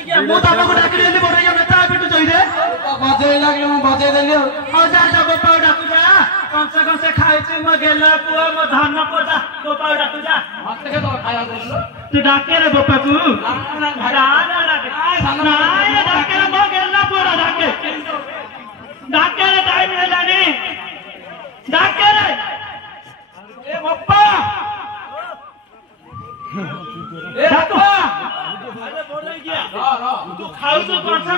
ମୁଁ ତମକୁ ଡାକିଦେଲି ବଡ ନେତା ଏବେଠୁ ଚଇରେ ବଜେଇ ଲାଗିଲେ ମୁଁ ବଜେଇ ଦେଲି ଆଉ ଯା ଯା ଗୋପାଳ ଡାକୁ ଯା କଂସେ କଂସେ ଖାଇଛି ମୋ ଗେଲା ପୁଅ ମୋ ଧାନ ପୁଅ ଯା ଗୋପାଳ ଡାକୁ ଯା ମତେ କେତେ ଖାଇବା ଦେଲୁ ତୁ ଡାକେ ରେ ଗୋପାକୁ ଡାକେ ମୋ ଗେଲା ପୁଅ ଡାକେ ଡାକେ ରେ ଟାଇମ ହେଲାନି ଡାକେ ରେ ଏ ଗୋପା ए बापा अरे बोले गया तू खाऊ तो कौन-सा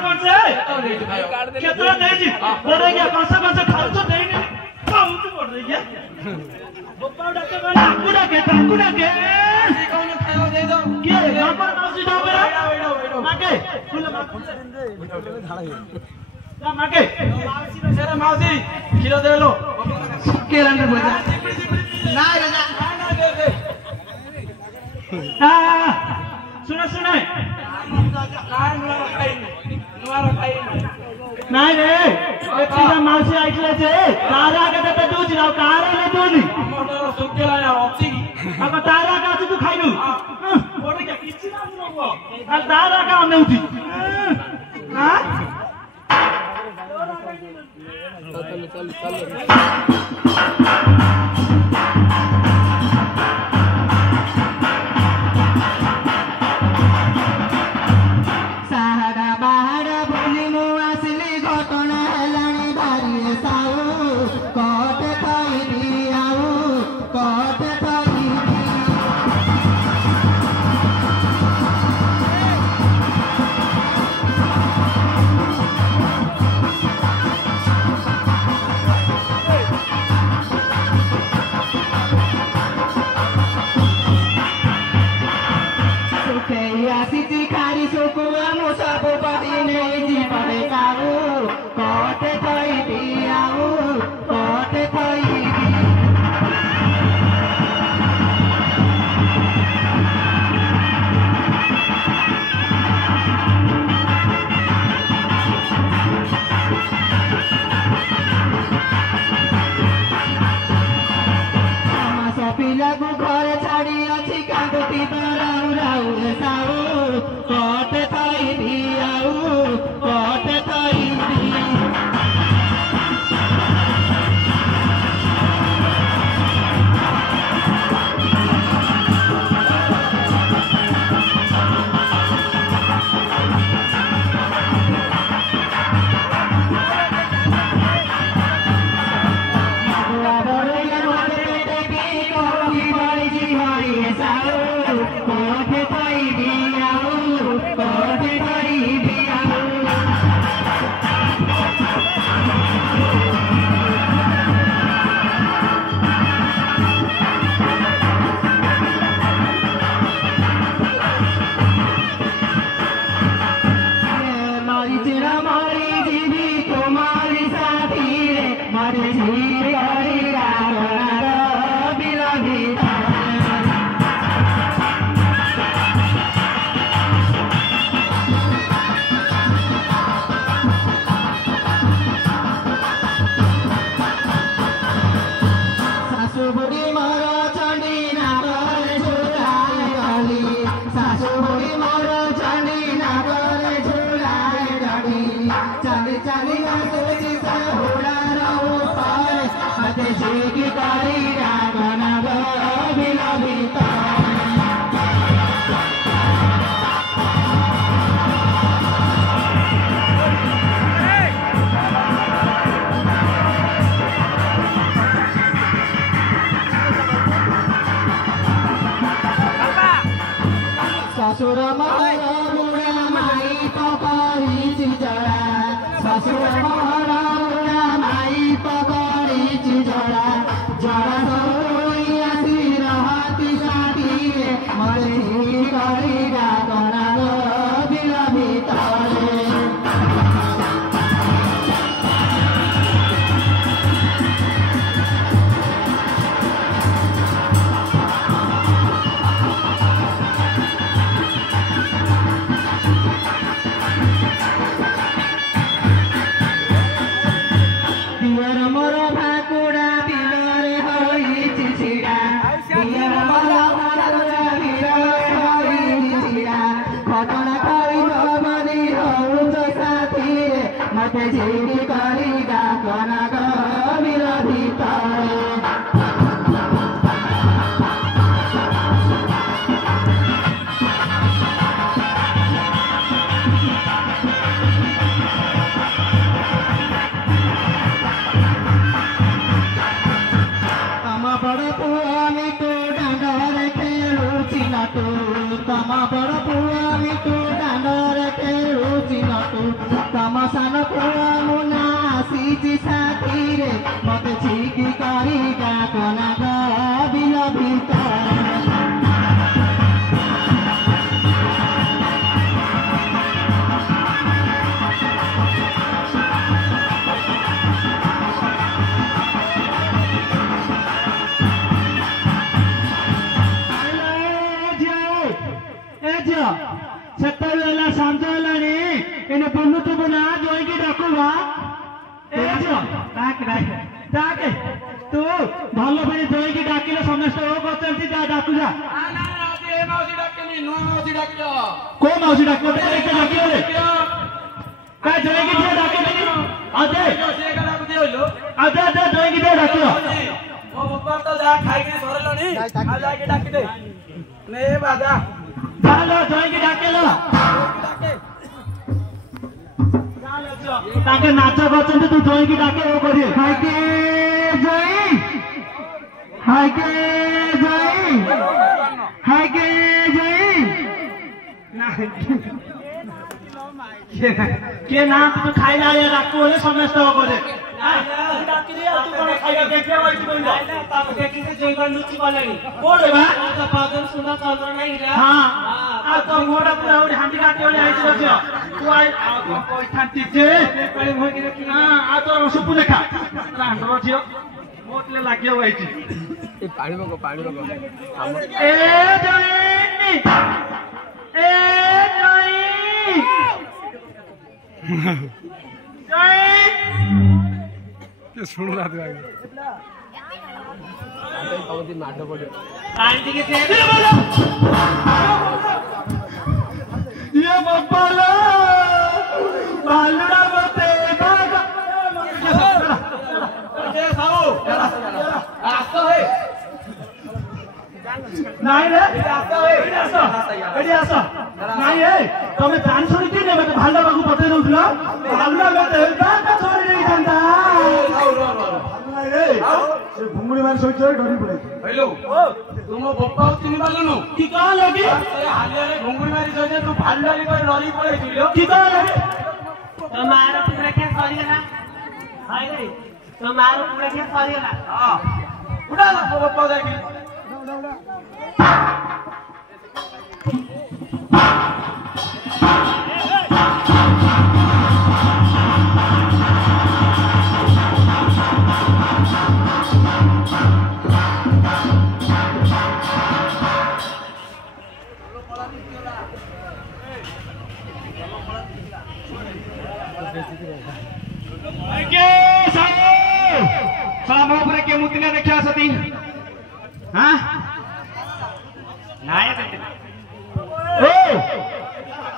केतना दे जी बोले गया कौन-सा खाऊ तो दे नहीं खाऊ तो बोल रही है गोपाल डाके ताकू डाके कौन खाओ दे दो के बापर मौसी दो बेरा माके फुल माके सेरा मौसी किलो दे लो के रंग बोला ना रे ना दे सुना सुना नाही रे तुझा मावशी ऐकलं ते तारा का ते तूच राव कारले दोनी मोटर सुकेला या ऑप्सी अगं तारा का तू खाइनु बोले क्या किछि ना नको आ तारा का नेउती हां चल घटना झिकी करी डाकना गभीर भितरे बड़ पुआ मिटू डांडर खेलुची नटू तम बड़ पुआ मिटू डांडर खेलुची नटू तम सान पुआ मुना आसीची साथी रे मते झिकी करी डाकना गभीर भितरे ସେତେବେଳେ ସଞ୍ଜ ହେଲାଣି ଏନେ ବୁଲୁଥିବୁ ନା ଜଇକି ଡାକୁବା ଡାକେ ତୁ ଭଲ ପାଇଁ ଜଇକି ଡାକିଲେ ସମସ୍ତେ ଓ କରୁଛନ୍ତି ଯା ଡାକୁ ଯା କୋଉ ମାଉସୀ ଡାକିବ ଡାକିବ କାଇଁ ଜଇକି ଟିକେ ଡାକିଦେନି ଅଜେ ଜଇକି ଟିକେ ଡାକିବ ମୋ ବାପା ତ ଯାହା ଖାଇକି ସରିଲଣି ଆଉ ଯାଇକି ଡାକିଦେ ନେ ବାଜା ଚାଲ ଜଇକି ଡାକିଲ ତାଙ୍କେ ନାଚ କରୁଛନ୍ତି ତୁ ଜଇକି ଡାକେ ଓ କରିବେ ହାଇକେ ଜଇ ହାଇକେ ଜଇ ହାଇକେ ଜଇ କିଏ ନା ତୁ ଖାଇଲା ବେଳେ ଡାକୁ ହେଲେ ସମସ୍ତେ ଓ କରିବେ ଡାକିଲି ଆଉ ତୁ କଣ ଖାଇବା ଦେଖିବା ବଇଛି କହିଲା ତାକୁ ଦେଖିକି ଜଇ କଣ ଲୁଚି ଗଲେଣି କୋଡେ ବା ତ ପାଦର ସୁନ୍ଦର ଚନ୍ଦ୍ର ନାହିଁ ରା ହଁ ଆଉ ତ ମୋଡା ପୁରା ଗୋଟେ ହାଣ୍ଡି କାଟି ଭଳି ହେଇଛି ରଖିବ ତୁ ଆଇ କହିଥାନ୍ତି ଯେ କଳି ଭୋଗି ଦେଖି ହଁ ଆଉ ତ ସୁପୁ ଲେଖା ରାଣ୍ଡର ଝିଅ ମୋଟଲେ ଲାଗିବ ବଇଛି ଏ ପାଣି ପକ ଏ ଜଇ के सुन रहा था आगे माडो पड़े पानी के दे ये बब्बाला बालड़ा मते बागा ये साओ रास्ता है नहीं रे रास्ता नहीं है तमे जान छोड़ी के ने मते भालड़ा बागु पते दउथला भालड़ा मते बागा छोड़ी नहीं जानता से घुंगुड़ी मार सोच डरी पड़े हेलो तुम बप्पा चिनि पालनु की का लगी हालिया रे घुंगुड़ी मारी सोचे तू भालडाली पर डरी पड़े छिलो की का लगी तुम्हारा पूरा क्या सॉरी गला हाय रे तुम्हारा पूरा क्या सॉरी गला हां उड़ा बप्पा जाके सामो पर के मुतिना देखा सती हां नाय ओ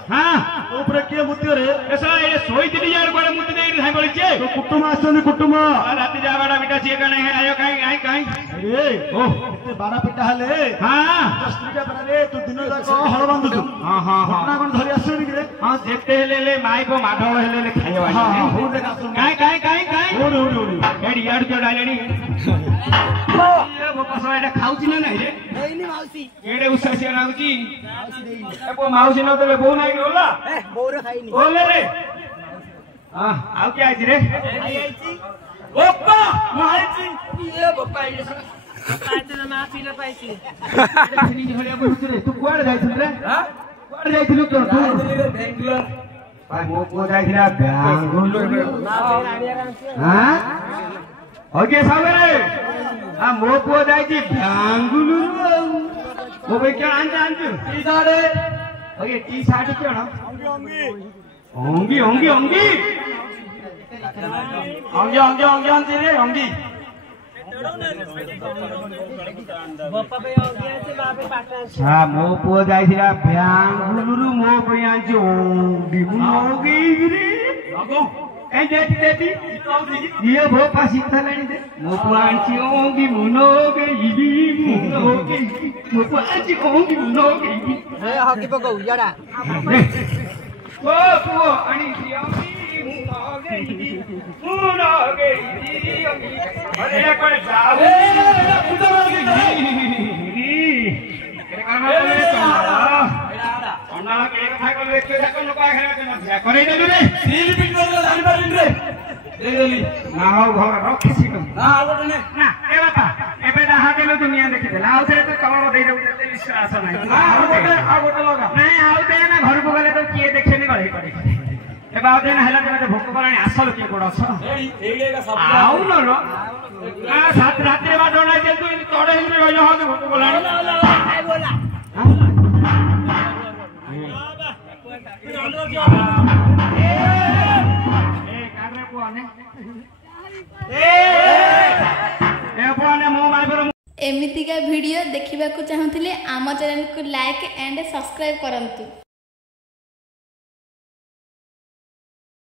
हां ऊपर के मुतियो रे ऐसा ये सोई दिली यार बड़े मुति दे हाय बोली छे तो कुटुंब आछन कुटुंब राती जावाडा बिटा छे कने आयो काई रे ओ एते बारा पिटा हले हां स्त्रीका बना रे तू दिन जाक हळ बांधु तू हां हां घटना कोन धरि आछन रे हां जेते हेले माई को माधव हेले खाइबा हां हो रे काई ओडी एडी याड जोडा लेनी ये बपस एटा खाउची ना नाही रे नहीं माउसी एडे उसासी राउची माउसी देई ए को माउसी न तले बो नाही रोला ए बोरे खाइनी बोले रे हां आउ के आइची रे आइची ओप्पा माइची ये बप्पा आइची ना माफी न पाइची फिनी झोलिया बुझु रे तू कुआड जाइथिल रे हां कुआड जाइथिल तो तू बेंगलोर भाई मो को जाइथिला बेंगलोर हां ओके सावरे आ मो को जाइची बेंगलोर मो बे क्या आंज टी साडे ओके टी शर्ट केण ओंगी अंगे अंगी बप्पा पे आ गया से बापे पाटना हां मो पुओ जाइथिला बेंगलुरु मो पे आंची ओंगी रे अगो कहीं देती ये भो पासी थलानी दे मो पांची ओंगी मुनो गई मो पांची ओंगी मुनो गई हे हकी पको याडा ओ पुओ अनि दियोगी मुनो गई अरे कोई जाओ दुनिया देखीदेला विश्वास ना घर को गले तो किए देखे गले पड़े भोक कला आसल किए गोड़ रात बाटो ना तड़े भोक कला एमितिका वीडियो देखिबा को चाहूतिले आम चैनल को लाइक एंड सब्सक्राइब करंतु।